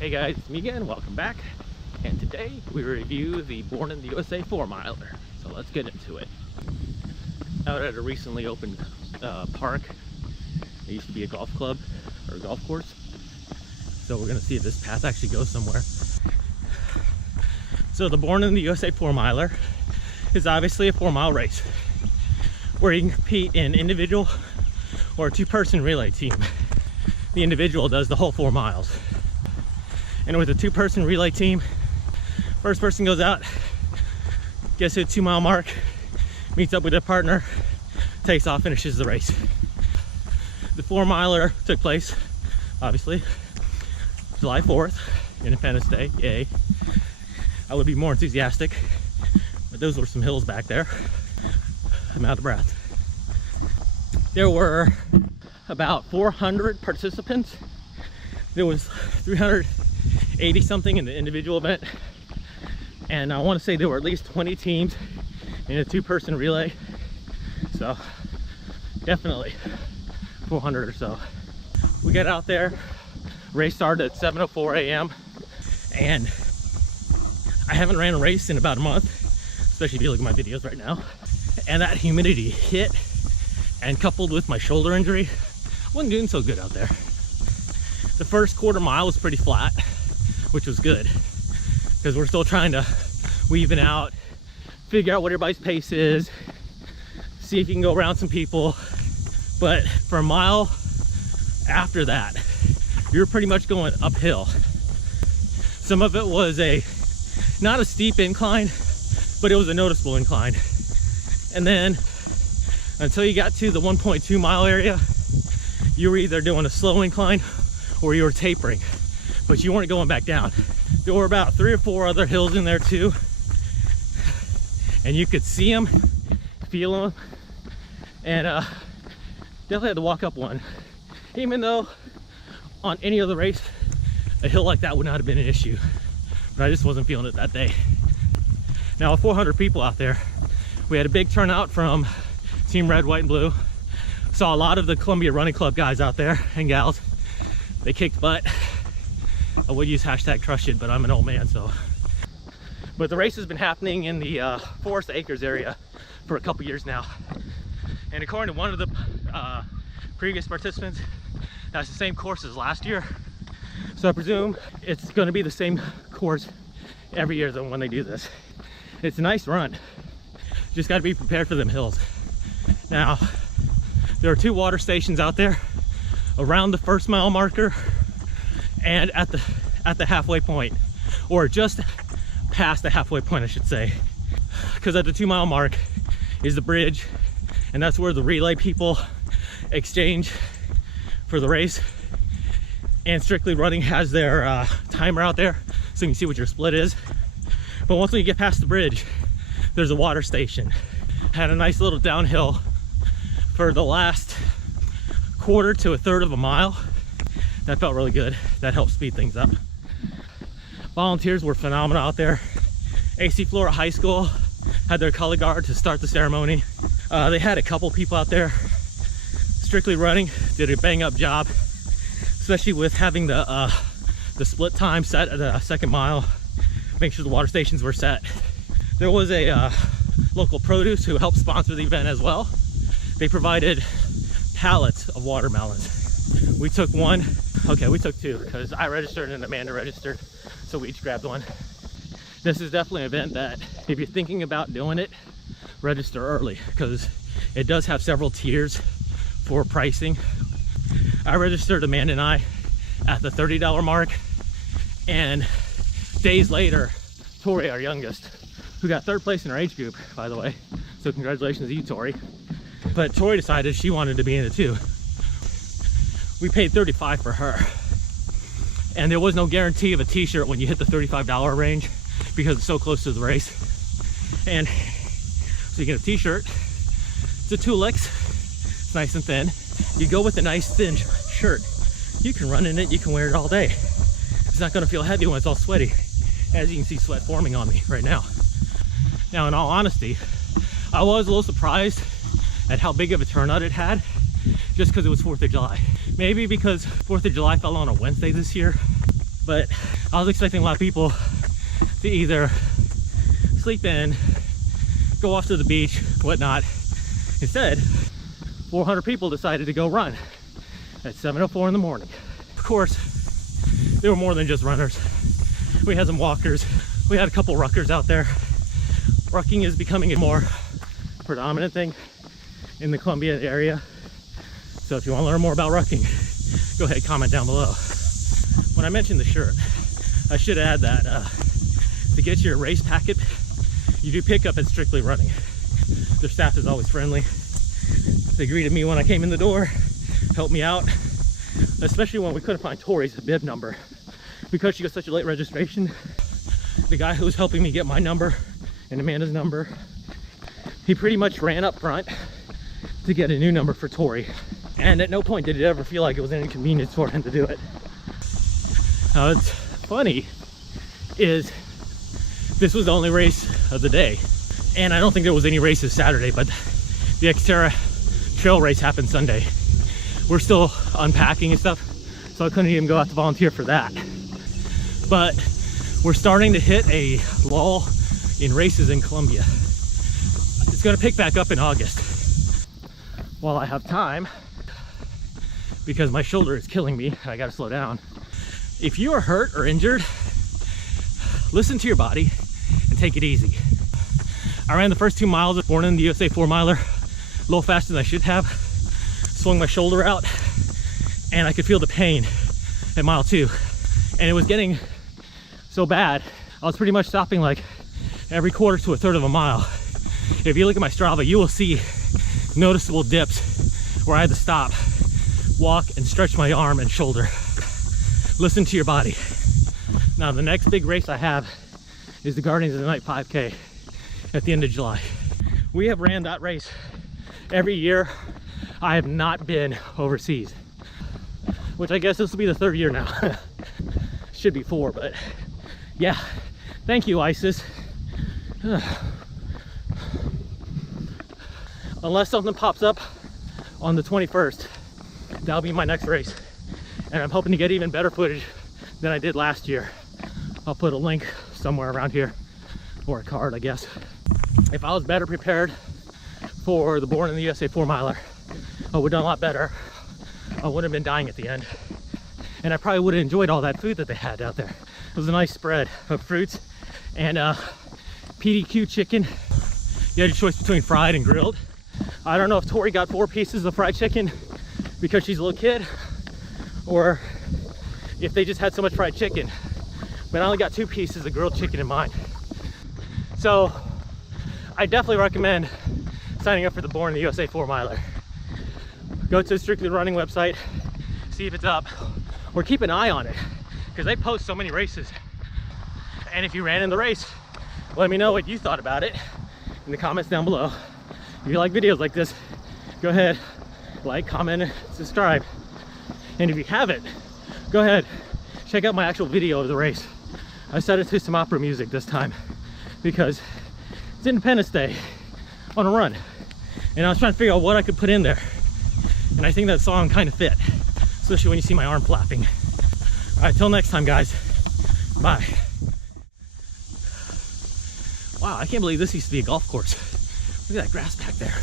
Hey guys, it's me again, welcome back. And today we review the Born in the USA 4-miler. So let's get into it. Out at a recently opened park. It used to be a golf club or a golf course. So we're gonna see if this path actually goes somewhere. So the Born in the USA 4-miler is obviously a 4-mile race where you can compete in individual or a two-person relay team. The individual does the whole 4 miles. And with a two-person relay team, first person goes out, gets to the 2-mile mark, meets up with their partner, takes off, finishes the race. The 4-miler took place, obviously, July 4th, Independence Day, yay. I would be more enthusiastic, but those were some hills back there. I'm out of breath. There were about 400 participants. There was 380 something in the individual event, and I want to say there were at least 20 teams in a two-person relay, so definitely 400 or so. We got out there, race started at 7:04 a.m. and I haven't ran a race in about a month, especially if you look at my videos right now, and that humidity hit, and coupled with my shoulder injury, I wasn't doing so good out there. The first quarter mile was pretty flat, which was good because we're still trying to weave it out, figure out what everybody's pace is, see if you can go around some people. But for a mile after that, you're pretty much going uphill. Some of it was not a steep incline, but it was a noticeable incline. And then until you got to the 1.2 mile area, you were either doing a slow incline or you were tapering, but you weren't going back down. There were about 3 or 4 other hills in there too, and you could see them, feel them, and definitely had to walk up one. Even though on any other race, a hill like that would not have been an issue, but I just wasn't feeling it that day. Now with 400 people out there, we had a big turnout from Team Red, White, and Blue. Saw a lot of the Columbia Running Club guys out there and gals. They kicked butt. I would use #CrushIt, but I'm an old man, so. But the race has been happening in the Forest Acres area for a couple years now. And according to one of the previous participants, that's the same course as last year. So I presume it's gonna be the same course every year when they do this. It's a nice run. Just gotta be prepared for them hills. Now, there are 2 water stations out there around the 1st mile marker and at the halfway point, or just past the halfway point, I should say, because at the 2-mile mark is the bridge, and that's where the relay people exchange for the race. And Strictly Running has their timer out there so you can see what your split is. But once you get past the bridge, there's a water station. Had a nice little downhill for the last quarter to a third of a mile. That felt really good. That helped speed things up. Volunteers were phenomenal out there. AC Flora High School had their color guard to start the ceremony. They had a couple people out there. Strictly Running did a bang up job, especially with having the split time set at the 2nd mile. Make sure the water stations were set. There was a local produce who helped sponsor the event as well. They provided pallets of watermelons. We took 1, okay, we took 2 because I registered and Amanda registered, so we each grabbed 1. This is definitely an event that if you're thinking about doing it, register early because it does have several tiers for pricing. I registered, Amanda and I, at the $30 mark, and days later, Tori, our youngest, who got 3rd place in her age group, by the way, so congratulations to you, Tori. But Tori decided she wanted to be in it too. We paid $35 for her. And there was no guarantee of a t-shirt when you hit the $35 range because it's so close to the race. And so you get a t-shirt. It's a 2 licks. It's nice and thin. You go with a nice thin shirt. You can run in it, you can wear it all day. It's not gonna feel heavy when it's all sweaty. As you can see, sweat forming on me right now. Now, in all honesty, I was a little surprised at how big of a turnout it had, just because it was 4th of July. Maybe because 4th of July fell on a Wednesday this year, But I was expecting a lot of people to either sleep in, go off to the beach, whatnot. Instead, 400 people decided to go run at 7:04 in the morning. Of course, there were more than just runners. We had some walkers. We had a couple ruckers out there. Rucking is becoming a more predominant thing in the Columbia area. So if you want to learn more about rucking, go ahead, comment down below. When I mentioned the shirt, I should add that to get your race packet, you do pick up at Strictly Running. Their staff is always friendly. They greeted me when I came in the door, helped me out, especially when we couldn't find Tori's bib number. Because she got such a late registration, the guy who was helping me get my number and Amanda's number, he pretty much ran up front to get a new number for Tori. And at no point did it ever feel like it was an inconvenience for him to do it. Now what's funny is this was the only race of the day. And I don't think there was any races Saturday, but the Xterra trail race happened Sunday. We're still unpacking and stuff, so I couldn't even go out to volunteer for that. But we're starting to hit a lull in races in Columbia. It's gonna pick back up in August. While I have time, because my shoulder is killing me, I gotta slow down. If you are hurt or injured, listen to your body and take it easy. I ran the first 2 miles of Born in the USA 4-miler a little faster than I should have. Swung my shoulder out and I could feel the pain at mile 2. And it was getting so bad, I was pretty much stopping like every quarter to a third of a mile. If you look at my Strava, you will see noticeable dips where I had to stop, walk, and stretch my arm and shoulder. Listen to your body. Now the next big race I have is the Guardians of the Night 5K at the end of July. We have ran that race every year. I have not been overseas, which I guess this will be the 3rd year now. Should be 4, but yeah. Thank you, ISIS. Unless something pops up on the 21st, that'll be my next race. And I'm hoping to get even better footage than I did last year. I'll put a link somewhere around here, or a card, I guess. If I was better prepared for the Born in the USA 4-miler, I would have done a lot better. I wouldn't have been dying at the end. And I probably would have enjoyed all that food that they had out there. It was a nice spread of fruits and PDQ chicken. You had a choice between fried and grilled. I don't know if Tori got 4 pieces of fried chicken because she's a little kid, or if they just had so much fried chicken. But I only got 2 pieces of grilled chicken in mine. So I definitely recommend signing up for the Born in the USA 4-miler. Go to the Strictly Running website, see if it's up, or keep an eye on it, because they post so many races. And if you ran in the race, let me know what you thought about it in the comments down below. If you like videos like this, go ahead, like, comment, and subscribe. And if you haven't, go ahead, check out my actual video of the race. I set it to some opera music this time because it's Independence Day on a run. And I was trying to figure out what I could put in there. And I think that song kind of fit, especially when you see my arm flapping. All right, till next time, guys. Bye. Wow, I can't believe this used to be a golf course. Look at that grass back there.